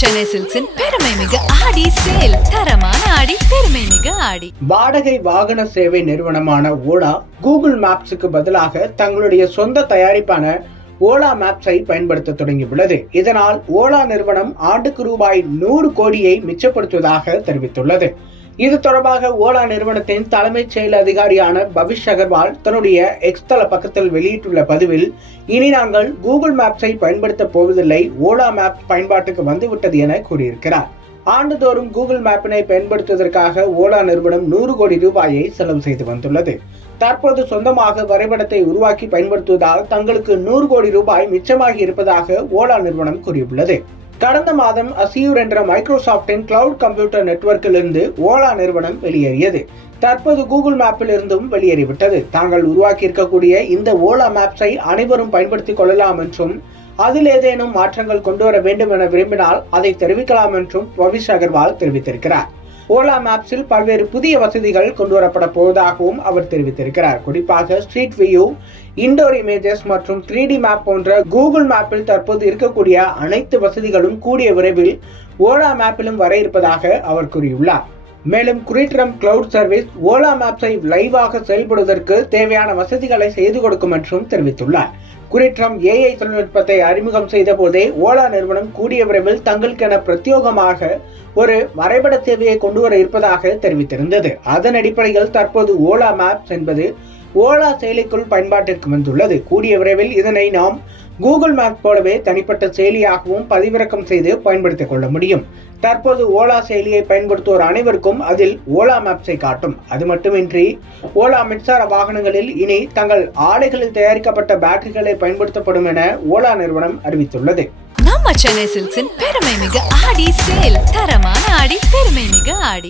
சென்னை சில்க்ஸின் பெருமை மிகு ஆடி சேல். தரமான ஆடி, பெருமை மிகு ஆடி. வாடகை வாகன சேவை நிறுவனமான ஓலா கூகுள் மேப்ஸுக்கு பதிலாக தங்களுடைய சொந்த தயாரிப்பான ஓலா மேப்ஸை பயன்படுத்த தொடங்கியுள்ளது. இதனால் ஓலா நிறுவனம் ஆண்டுக்கு ரூபாய் 100 கோடியை மிச்சப்படுத்துவதாக தெரிவித்துள்ளது. இது தொடர்பாக ஓலா நிறுவனத்தின் தலைமைச் செயல் அதிகாரியான பவிஷ் அகர்வால் தன்னுடைய எக்ஸ் தள பக்கத்தில் வெளியிட்டுள்ள பதிவில், இனி நாங்கள் கூகுள் மேப்ஸை பயன்படுத்த போவதில்லை, ஓலா மேப்ஸ் பயன்பாட்டுக்கு வந்துவிட்டது என கூறியிருக்கிறார். ஆண்டுதோறும் கூகுள் மேப்பினை பயன்படுத்துவதற்காக ஓலா நிறுவனம் 100 கோடி ரூபாயை செலவு செய்து வந்துள்ளது. தற்போது சொந்தமாக வரைபடத்தை உருவாக்கி பயன்படுத்துவதால் தங்களுக்கு 100 கோடி ரூபாய் மிச்சமாகி இருப்பதாக ஓலா நிறுவனம் கூறியுள்ளது. கடந்த மாதம் அசியூர் என்ற மைக்ரோசாப்டின் கிளவுட் கம்ப்யூட்டர் நெட்வொர்க்கில் இருந்து ஓலா நிறுவனம் வெளியேறியது. தற்போது கூகுள் மேப்பில் இருந்தும் வெளியேறிவிட்டது. தாங்கள் உருவாக்கி இருக்கக்கூடிய இந்த ஓலா மேப்ஸை அனைவரும் பயன்படுத்திக் கொள்ளலாம் என்றும், அதில் ஏதேனும் மாற்றங்கள் கொண்டு வர வேண்டும் என விரும்பினால் அதை தெரிவிக்கலாம் என்றும் பவிஷ் அகர்வால் தெரிவித்திருக்கிறார். ஓலா மேப்ஸில் பல்வேறு புதிய வசதிகள் கொண்டு வரப்பட போவதாகவும் அவர் தெரிவித்திருக்கிறார். குறிப்பாக ஸ்ட்ரீட் வியூ, இன்டோர் இமேஜஸ் மற்றும் 3D மேப் போன்ற கூகுள் மேப்பில் தற்போது இருக்கக்கூடிய அனைத்து வசதிகளும் கூடிய விரைவில் ஓலா மேப்பிலும் வர இருப்பதாக அவர் கூறியுள்ளார். மேலும் குரிட்ரம் கிளவுட் சர்வீஸ் ஓலா மேப்ஸை லைவாக செயல்படுவதற்கு தேவையான வசதிகளை செய்து கொடுக்கும் என்றும் தெரிவித்துள்ளார். குரிட்ரம் AI தொழில்நுட்பத்தை அறிமுகம் செய்த போதே ஓலா நிறுவனம் கூடிய விரைவில் தங்களுக்கென பிரத்யேகமாக ஒரு வரைபட சேவையை கொண்டு வர இருப்பதாக தெரிவித்திருந்தது. அதன் அடிப்படையில் தற்போது ஓலா மேப்ஸ் என்பது ஓலா செயலிக்குள் பயன்பாட்டிற்கு வந்துள்ளது. கூடிய விரைவில் இதனை நாம் கூகுள் மேப் போலவே தனிப்பட்ட செயலியாகவும் பதிவிறக்கம் செய்து பயன்படுத்திக் கொள்ள முடியும். தற்போது ஓலா செயலியை பயன்படுத்துவோர் அனைவருக்கும் அதில் ஓலா மேப்ஸை காட்டும். அது மட்டுமின்றி ஓலா மின்சார வாகனங்களில் இனி தங்கள் ஆடைகளில் தயாரிக்கப்பட்ட பேட்டரிகளை பயன்படுத்தப்படும் என ஓலா நிறுவனம் அறிவித்துள்ளது. நம்ம சென்னை சில்க்ஸின் பெருமை மிகு ஆடி சேல். தரமான ஆடி, பெருமை மிகு ஆடி.